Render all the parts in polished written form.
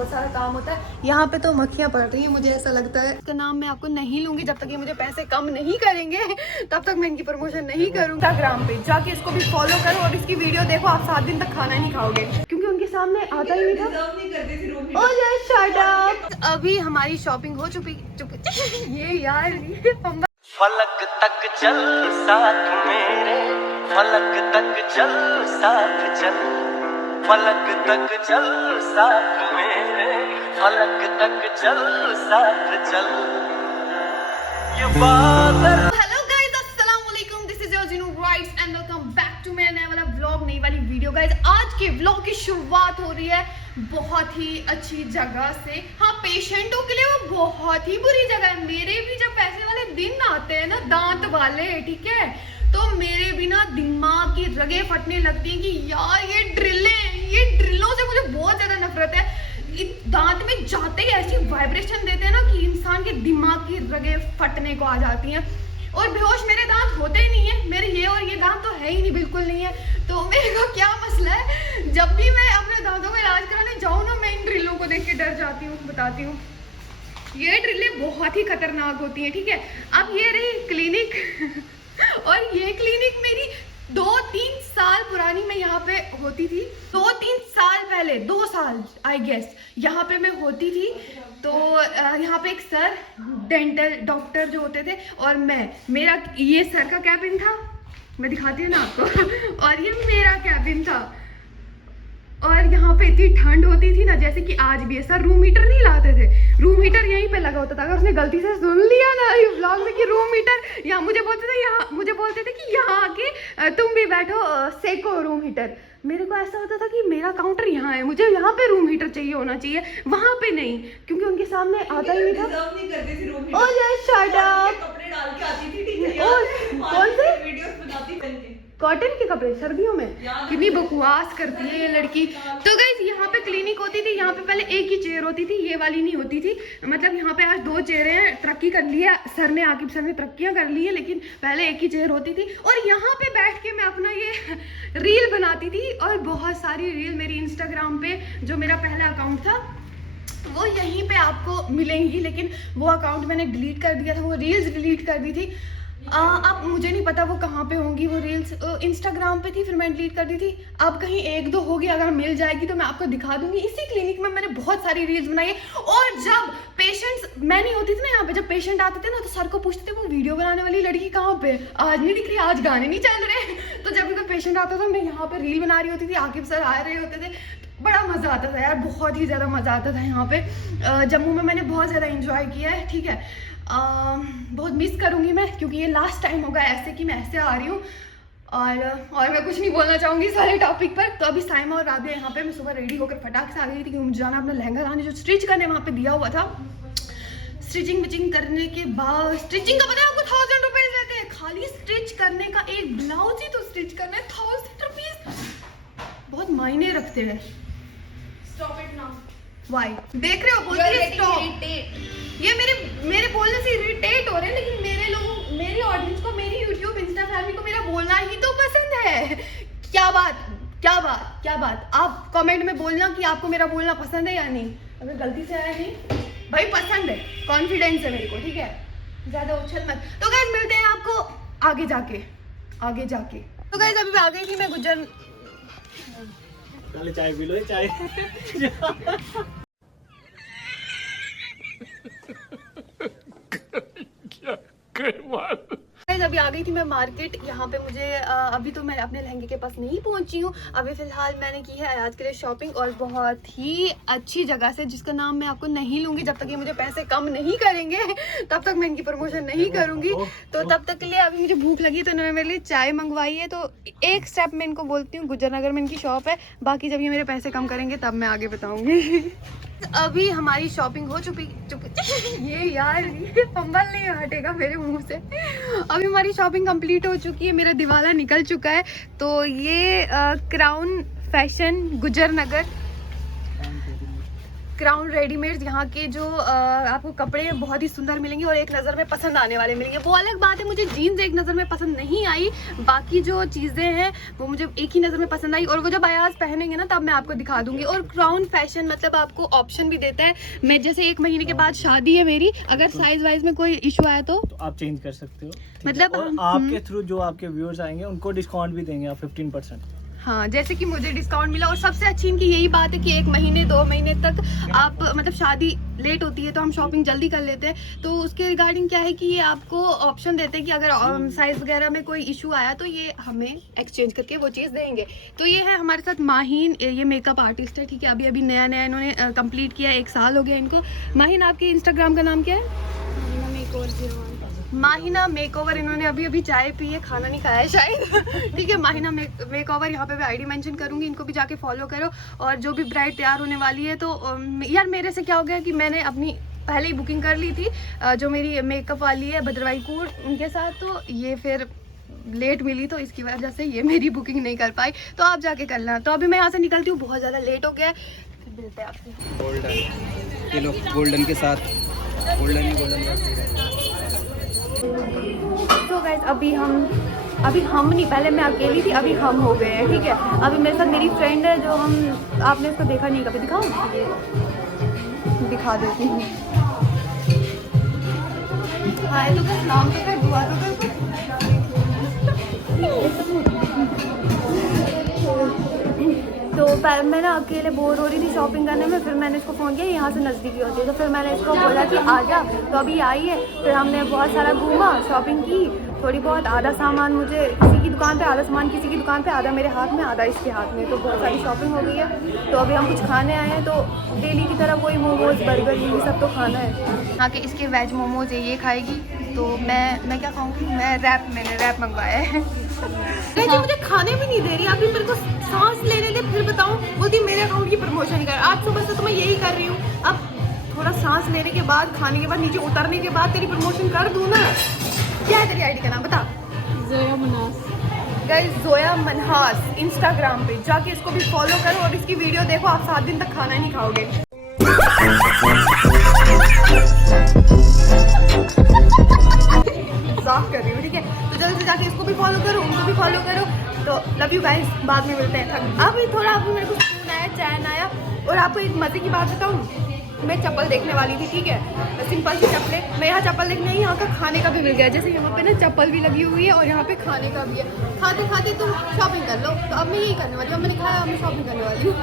बहुत सारा काम होता है। यहाँ पे तो मक्खियाँ पड़ रही हैं, मुझे ऐसा लगता है। इसका नाम मैं आपको नहीं लूंगी जब तक ये मुझे पैसे कम नहीं करेंगे, तब तक मैं इनकी प्रमोशन नहीं करूँगी। इंस्टाग्राम पे जाके इसको भी फॉलो करो और इसकी वीडियो देखो, आप 7 दिन तक खाना नहीं खाओगे क्योंकि उनके सामने आता ही नहीं था। Shut up. अभी हमारी शॉपिंग हो चुकी ये यार फलक तक चल साथ मेरे, फलक तक चल साथ चल, फलक तक चल साथ मेरे, फलक तक चल साथ चल, ये बादल। हेलो गाइस, अस्सलाम वालेकुम, this is your Jinu writes and welcome back to मेरा नया वाला व्लॉग, नई वाली वीडियो। गाइस आज के व्लॉग की शुरुआत हो रही है बहुत ही अच्छी जगह से। हाँ, पेशेंटों के लिए वो बहुत ही बुरी जगह है। मेरे भी जब पैसे वाले दिन आते हैं ना, दांत वाले, ठीक है, तो मेरे भी ना दिमाग की रगें फटने लगती हैं कि यार ये ड्रिलों से मुझे बहुत ज्यादा नफरत है। दांत में जाते ही ऐसी वाइब्रेशन देते हैं ना कि इंसान के दिमाग की रगें फटने को आ जाती हैं। और बेहोश मेरे दांत होते ही नहीं है, मेरे ये और ये दांत तो है ही नहीं, बिल्कुल नहीं है। तो मेरे को क्या मसला है, जब भी मैं अपने दांतों का इलाज कराने जाऊँ ना, मैं इन ड्रिलों को देख के डर जाती हूँ। बताती हूँ, ये ड्रिलें बहुत ही खतरनाक होती हैं, ठीक है। अब ये रही क्लिनिक और ये क्लिनिक मेरी 2-3 साल पुरानी, मैं यहाँ पे होती थी 2-3 साल पहले, 2 साल आई गेस, यहाँ पे मैं होती थी। तो यहाँ पे एक सर, डेंटल डॉक्टर जो होते थे, और मेरा ये सर का कैबिन था, मैं दिखाती हूँ ना आपको और ये मेरा कैबिन था। और यहाँ पे इतनी ठंड होती थी ना, जैसे कि आज भी है। सर रूम हीटर नहीं लाते थे, रूम हीटर यहीं पे लगा होता था। अगर उसने गलती से सुन लिया ना ये व्लॉग में कि रूम हीटर यहाँ, मुझे बोलते थे कि यहाँ आके तुम भी बैठो, सेको रूम हीटर। मेरे को ऐसा होता था कि मेरा काउंटर यहाँ है, मुझे यहाँ पे रूम हीटर चाहिए होना चाहिए, वहाँ पे नहीं, क्योंकि उनके सामने आता ही नहीं था। Shut up. कौन से वीडियोस बनाती थी कॉटन के कपड़े सर्दियों में, कितनी बकवास करती है ये लड़की। तो गाइस यहाँ पे क्लिनिक होती थी, यहाँ पे पहले एक ही चेयर होती थी, ये वाली नहीं होती थी। मतलब यहाँ पे आज 2 चेयरें हैं, तरक्की कर ली है सर ने, आकिब सर ने तरक्कियाँ कर ली है, लेकिन पहले एक ही चेयर होती थी। और यहाँ पे बैठ के मैं अपना ये रील बनाती थी, और बहुत सारी रील मेरी इंस्टाग्राम पे, जो मेरा पहला अकाउंट था, वो यहीं पे आपको मिलेंगी। लेकिन वो अकाउंट मैंने डिलीट कर दिया था, वो रील्स डिलीट कर दी थी। अब मुझे नहीं पता वो कहाँ पे होंगी वो रील्स। इंस्टाग्राम पे थी, फिर मैं डिलीट कर दी थी। अब कहीं 1-2 होगी, अगर मिल जाएगी तो मैं आपको दिखा दूंगी। इसी क्लिनिक में मैंने बहुत सारी रील्स बनाई है। और जब पेशेंट्स, मैं नहीं होती थी ना यहाँ पे, जब पेशेंट आते थे ना, तो सर को पूछते थे वो वीडियो बनाने वाली लड़की कहाँ पे, आज नहीं दिख रही, आज गाने नहीं चल रहे। तो जब भी कोई पेशेंट आता था, मैं यहाँ पे रील बना रही होती थी, आकिब सर आ रहे होते थे, बड़ा मज़ा आता था यार, बहुत ही ज़्यादा मज़ा आता था यहाँ पे। जम्मू में मैंने बहुत ज़्यादा इंजॉय किया है, ठीक है। बहुत मिस करूँगी मैं, क्योंकि ये लास्ट टाइम होगा ऐसे कि मैं ऐसे आ रही हूँ। और मैं कुछ नहीं बोलना चाहूँगी सारे टॉपिक पर। तो अभी साइमा और राबिया यहाँ पे, मैं सुबह रेडी होकर फटाक से आ गई थी, क्योंकि मुझे जाना अपना लहंगा लाने, जो स्टिच करने वहाँ पे दिया हुआ था। स्टिचिंग करने के बाद, स्टिचिंग का पता है आपको 1000 रुपीज़ लेते हैं, खाली स्टिच करने का। एक ब्लाउज ही तो स्टिच करना है, 1000 रुपीज़, बहुत मायने रखते हैं। Stop it now. वाई देख रहे हो, बोलते हैं स्टॉप। ये मेरे बोलने से इरिटेट हो रहे हैं, लेकिन मेरे लोगों, मेरी ऑडियंस को, मेरी यूट्यूब इंस्टा फैमिली को मेरा बोलना ही तो पसंद है। क्या बात आप कमेंट में बोलना कि आपको मेरा बोलना पसंद है या नहीं। अगर गलती से आया नहीं भाई, पसंद है, कॉन्फिडेंस है मेरे को, ठीक है, ज्यादा उछल मत। तो गाइस मिलते हैं आपको आगे जाके। तो गाइस अभी आ गई थी मैं गुजर, चाय पी लो, चाय। अभी आ गई थी मैं मार्केट। यहाँ पे मुझे अभी तो मैं अपने लहंगे के पास नहीं पहुंची हूँ। अभी फिलहाल मैंने की है आज के लिए शॉपिंग, और बहुत ही अच्छी जगह से, जिसका नाम मैं आपको नहीं लूंगी जब तक ये मुझे पैसे कम नहीं करेंगे, तब तक मैं इनकी प्रमोशन नहीं करूंगी। तो तब तक के लिए अभी मुझे भूख लगी, तो इन्होंने मेरे लिए चाय मंगवाई है। तो एक स्टेप मैं इनको बोलती हूँ, गुजर नगर में इनकी शॉप है, बाकी जब ये मेरे पैसे कम करेंगे तब मैं आगे बताऊंगी। अभी हमारी शॉपिंग हो चुकी ये यार ये फंबल नहीं हटेगा मेरे मुंह से। अभी हमारी शॉपिंग कंप्लीट हो चुकी है, मेरा दिवाला निकल चुका है। तो ये क्राउन फैशन गुजर नगर, क्राउन रेडीमेड यहाँ के जो आपको कपड़े बहुत ही सुंदर मिलेंगे और एक नज़र में पसंद आने वाले मिलेंगे। वो अलग बात है, मुझे जीन्स एक नज़र में पसंद नहीं आई, बाकी जो चीज़ें हैं वो मुझे एक ही नज़र में पसंद आई। और वो जब अयाज पहनेंगे ना तब मैं आपको दिखा दूंगी। और क्राउन फैशन मतलब आपको ऑप्शन भी देता है, मैं जैसे 1 महीने के बाद शादी है मेरी, अगर साइज वाइज में कोई इशू आया तो आप चेंज कर सकते हो। मतलब और आपके थ्रू जो आपके व्यूअर्स आएंगे उनको डिस्काउंट भी देंगे आप 15%। हाँ, जैसे कि मुझे डिस्काउंट मिला। और सबसे अच्छी इनकी यही बात है कि 1 महीने 2 महीने तक आप मतलब शादी लेट होती है तो हम शॉपिंग जल्दी कर लेते हैं, तो उसके रिगार्डिंग क्या है कि ये आपको ऑप्शन देते हैं कि अगर साइज वगैरह में कोई इशू आया तो ये हमें एक्सचेंज करके वो चीज़ देंगे। तो ये है हमारे साथ माहीन, ये मेकअप आर्टिस्ट है, ठीक है। अभी अभी नया नया इन्होंने कंप्लीट किया, 1 साल हो गया इनको। माहीन, आपके इंस्टाग्राम का नाम क्या है? माहिना मेकओवर। इन्होंने अभी अभी चाय पी है, खाना नहीं खाया है शायद। ठीक है, माहिना मेकओवर, यहाँ पे भी आईडी मेंशन करूंगी, इनको भी जाके फॉलो करो। और जो भी ब्राइड तैयार होने वाली है तो यार मेरे से क्या हो गया कि मैंने अपनी पहले ही बुकिंग कर ली थी, जो मेरी मेकअप वाली है भद्रवाही कूड़, उनके साथ, तो ये फिर लेट मिली तो इसकी वजह से ये मेरी बुकिंग नहीं कर पाई, तो आप जाके करना। तो अभी मैं यहाँ से निकलती हूँ, बहुत ज़्यादा लेट हो गया, फिर मिलते हैं आपसे। गोल्डन, ये लो गोल्डन के साथ गोल्डन ही गोल्डन। तो गाइस अभी हम नहीं, पहले मैं अकेली थी, अभी हम हो गए हैं, ठीक है। अभी मेरे साथ मेरी फ्रेंड है जो आपने उसको देखा नहीं, कभी दिखाऊं? दिखा देती हूँ। हाय तो कर, नाम तो कर, दुआ तो कर। तो मैं ना अकेले बोर हो रही थी शॉपिंग करने में, फिर मैंने इसको फ़ोन किया, यहाँ से नज़दीकी होती है, तो फिर मैंने इसको बोला कि आ जा, तो अभी आई है। फिर हमने बहुत सारा घूमा, शॉपिंग की थोड़ी बहुत, आधा सामान मुझे किसी की दुकान पे, आधा सामान किसी की दुकान पे, आधा मेरे हाथ में, आधा इसके हाथ में, तो बहुत सारी शॉपिंग हो गई है। तो अभी हम कुछ खाने आए हैं, तो डेली की तरह वही मोमोज़ बर्गर ये सब तो खाना है। यहाँ के इसके वेज मोमोज़ है, ये खाएगी, तो मैं क्या खाऊंगी? मैंने रैप मंगवाया है। लेकिन मुझे खाने भी नहीं दे रही, अभी मेरे को सांस लेने दे फिर बताऊं। बोलती मेरे अकाउंट की प्रमोशन कर, आज सुबह से तो मैं यही कर रही हूँ। अब थोड़ा सांस लेने के बाद, खाने के बाद, नीचे उतरने के बाद तेरी प्रमोशन कर दूँ ना। क्या है तेरी आईडी का नाम बता? जोया मनास। गाइस जोया मनहास इंस्टाग्राम पे जाके इसको भी फॉलो करो और इसकी वीडियो देखो, आप 7 दिन तक खाना नहीं खाओगे। साफ कर रही हूँ, ठीक है। तो जल्दी से जाके इसको भी फॉलो करो, उनको भी फॉलो करो। तो लव यू गाइस, बाद में मिलते हैं। अभी थोड़ा मेरे को सुकून आया, चैन आया। और आपको एक मजे की बात बताऊँ, मैं चप्पल देखने वाली थी, ठीक है, सिंपल सी चप्पलें। मैं यहाँ चप्पल देखने आई, यहाँ का खाने का भी मिल गया। जैसे यहाँ पे ना चप्पल भी लगी हुई है और यहाँ पे खाने का भी है। खाते खाते तुम शॉपिंग कर लो। तो अब मैं यही करने वाली हूँ, मैंने खाया, अब मैं शॉपिंग करने वाली हूँ।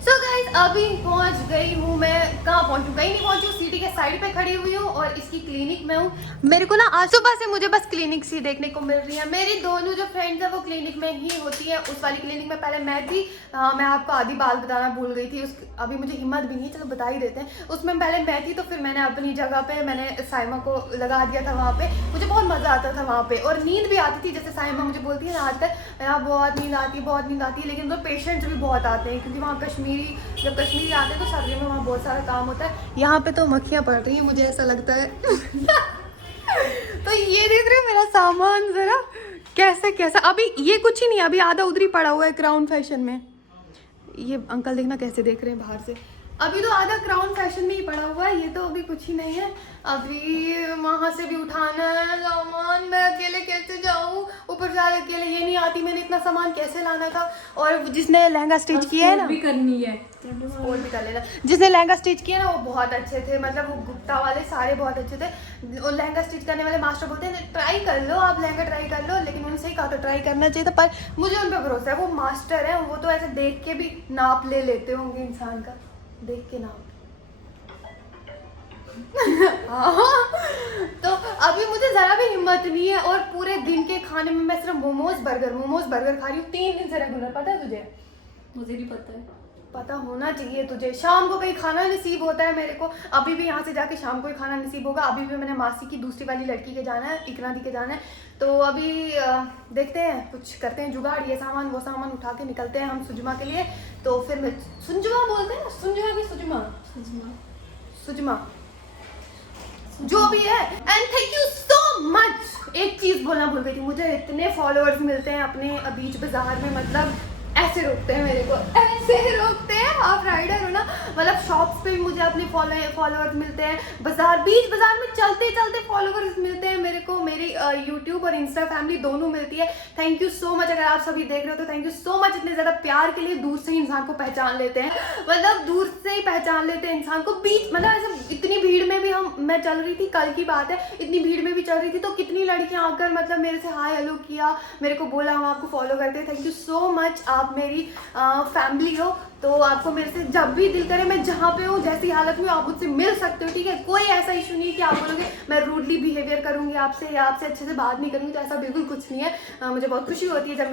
सो गाइस अभी पहुंच गई हूँ मैं, कहाँ पहुंचूँ? कहीं नहीं पहुंची, सिटी के साइड पे खड़ी हुई हूँ और इसकी क्लिनिक में हूँ। मेरे को ना आज सुबह से मुझे बस क्लिनिक सी देखने को मिल रही है। मेरी दोनों जो फ्रेंड्स हैं वो क्लिनिक में ही होती है। उस वाली क्लिनिक में पहले मैं थी, मैं आपको आधी बात बताना भूल गई थी, अभी मुझे हिम्मत भी नहीं, चलो बता ही देते हैं। उसमें पहले मैं थी, तो फिर मैंने अपनी जगह पे मैंने साइमा को लगा दिया था वहाँ पे। मुझे बहुत मज़ा आता था वहाँ पे और नींद भी आती थी। जैसे साइमा मुझे बोलती है ना आजकल, यहाँ बहुत नींद आती है, लेकिन तो पेशेंट्स भी बहुत आते हैं, क्योंकि वहाँ जब कश्मीरी आते हैं तो सर्दियों में वहाँ बहुत सारा काम होता है। यहाँ पे तो मक्खियाँ पड़ रही हैं, मुझे ऐसा लगता है। तो ये देख रहे हो मेरा सामान जरा कैसा अभी ये कुछ ही नहीं, अभी आधा उधर ही पड़ा हुआ है क्राउन फैशन में। ये अंकल देखना कैसे देख रहे हैं बाहर से। अभी तो आधा क्राउन फैशन में ही पड़ा हुआ है, ये तो अभी कुछ ही नहीं है। अभी वहाँ से भी उठाना है सामान, मैं अकेले कैसे जाऊँ? ऊपर से अकेले ये नहीं आती, मैंने इतना सामान कैसे लाना था। और जिसने लहंगा स्टिच किया है ना, भी करनी है, और भी कर लेना। जिसने लहंगा स्टिच किया ना वो बहुत अच्छे थे, मतलब वो गुप्ता वाले सारे बहुत अच्छे थे। और लहंगा स्टिच करने वाले मास्टर बोलते हैं ट्राई कर लो, आप लहंगा ट्राई कर लो, लेकिन उनसे ही कहा तो ट्राई करना चाहिए था। पर मुझे उन पर भरोसा है, वो मास्टर है, वो तो ऐसे देख के भी नाप ले लेते होंगे इंसान का, देख के नाप। तो अभी मुझे जरा भी हिम्मत नहीं है और पूरे दिन के खाने में मैं सिर्फ मोमोज बर्गर खा रही हूँ 3 दिन से रेगुलर। पता है तुझे? मुझे भी पता है। पता होना चाहिए तुझे। शाम को कहीं खाना नसीब होता है मेरे को, अभी भी यहाँ से जाके शाम को ही खाना नसीब होगा। अभी भी मैंने मासी की दूसरी वाली लड़की के जाना है, इकरा दी के जाना है। तो अभी देखते हैं, कुछ करते हैं जुगाड़, ये सामान वो सामान उठा के निकलते हैं हम सुजमा के लिए। तो फिर मैं सुजमा बोलते हैं ना, सुजमा की सुजमा जो भी है। And thank you so much. एक चीज़ बोलना भूल गई थी, मुझे इतने फॉलोअर्स मिलते हैं अपने बीच बाजार में, मतलब ऐसे रोकते हैं मेरे को, ऐसे रोकते हैं। आप राइडर हो ना, मतलब शॉप्स पे भी मुझे अपने फॉलोअर्स मिलते हैं, बीच बाजार में चलते चलते फॉलोअर्स मिलते हैं मेरे को, मेरी यूट्यूब और इंस्टा फैमिली दोनों मिलती है। Thank you so much. अगर आप सभी देख रहे हो तो थैंक यू सो मच। इतने ज़्यादा प्यार के लिए दूर से ही इंसान को पहचान लेते हैं, मतलब दूर से ही पहचान लेते हैं इंसान को। बीच मतलब ऐसे इतनी भीड़ में भी मैं चल रही थी, कल की बात है, इतनी भीड़ में भी चल रही थी तो कितनी लड़कियां आकर मतलब मेरे से हाय हेलो किया, मेरे को बोला हम आपको फॉलो करते हैं। Thank you so much. आप मेरी फैमिली हो, तो आपको मेरे से जब भी दिल करे, मैं जहाँ पे हूँ जैसी हालत में आप मुझसे मिल सकते हो, ठीक है। कोई ऐसा इशू नहीं है कि आप बोलोगे मैं रूडली बिहेवियर करूँगी आपसे या आपसे अच्छे से बात नहीं करूँगी, तो ऐसा बिल्कुल कुछ नहीं है। मुझे बहुत खुशी होती है जब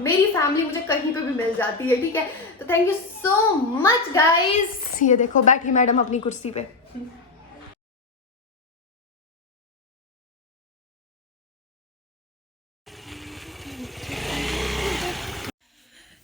मेरी फैमिली मुझे कहीं पे भी मिल जाती है, ठीक है। तो thank you so much guys. ये देखो बैठी मैडम अपनी कुर्सी पे।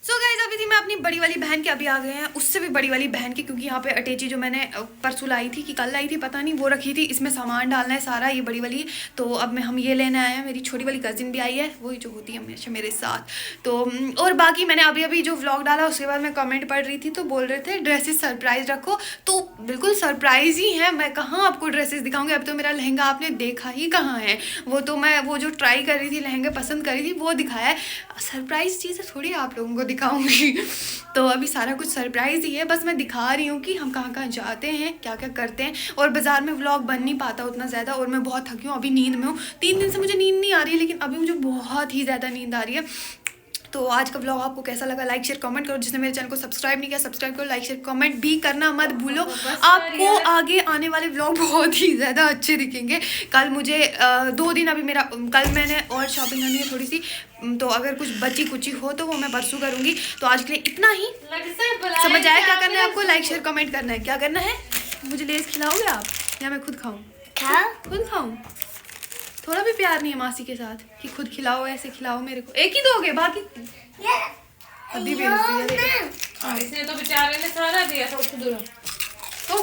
सो गाइज अभी थी मैं अपनी बड़ी वाली बहन के, अभी आ गए हैं उससे भी बड़ी वाली बहन के, क्योंकि यहाँ पे अटैची जो मैंने परसों लाई थी कि कल लाई थी पता नहीं, वो रखी थी। इसमें सामान डालना है सारा, ये बड़ी वाली। तो अब हम ये लेने आए हैं। मेरी छोटी वाली कजिन भी आई है, वही जो होती है हमेशा मेरे साथ। तो और बाकी मैंने अभी जो व्लॉग डाला उसके बाद मैं कमेंट पढ़ रही थी तो बोल रहे थे ड्रेसेस सरप्राइज रखो, तो बिल्कुल सरप्राइज ही है। मैं कहाँ आपको ड्रेसेस दिखाऊंगी, अब तो मेरा लहंगा आपने देखा ही कहाँ है। वो तो मैं वो जो ट्राई कर रही थी, लहंगे पसंद कर रही थी, वो दिखाया है। सरप्राइज चीज़ें थोड़ी आप लोगों को दिखाऊंगी। तो अभी सारा कुछ सरप्राइज ही है, बस मैं दिखा रही हूँ कि हम कहाँ कहाँ जाते हैं, क्या क्या करते हैं। और बाजार में व्लॉग बन नहीं पाता उतना ज़्यादा, और मैं बहुत थकी हूँ, अभी नींद में हूँ। 3 दिन से मुझे नींद नहीं आ रही है, लेकिन अभी मुझे बहुत ही ज़्यादा नींद आ रही है। तो आज का व्लॉग आपको कैसा लगा, लाइक शेयर कमेंट करो। जिसने मेरे चैनल को सब्सक्राइब नहीं किया सब्सक्राइब करो, लाइक शेयर कमेंट भी करना मत भूलो। आपको आगे आने वाले व्लॉग बहुत ही ज़्यादा अच्छे दिखेंगे। कल मुझे 2 दिन अभी मेरा, कल मैंने और शॉपिंग करनी है थोड़ी सी, तो अगर कुछ बची कुची हो तो वो मैं परसों करूँगी। तो आज के लिए इतना ही। समझ आया क्या करना है आपको, लाइक शेयर कमेंट करना है। क्या करना है, मुझे लेस खिलाओगे आप या मैं खुद खाऊँ? खुद खाऊँ? थोड़ा भी प्यार नहीं है मासी के साथ कि खुद खिलाओ, ऐसे खिलाओ मेरे को। एक ही दोगे, बाकी अभी भी इसने तो बेचारे ने सारा दिया था खुद। तो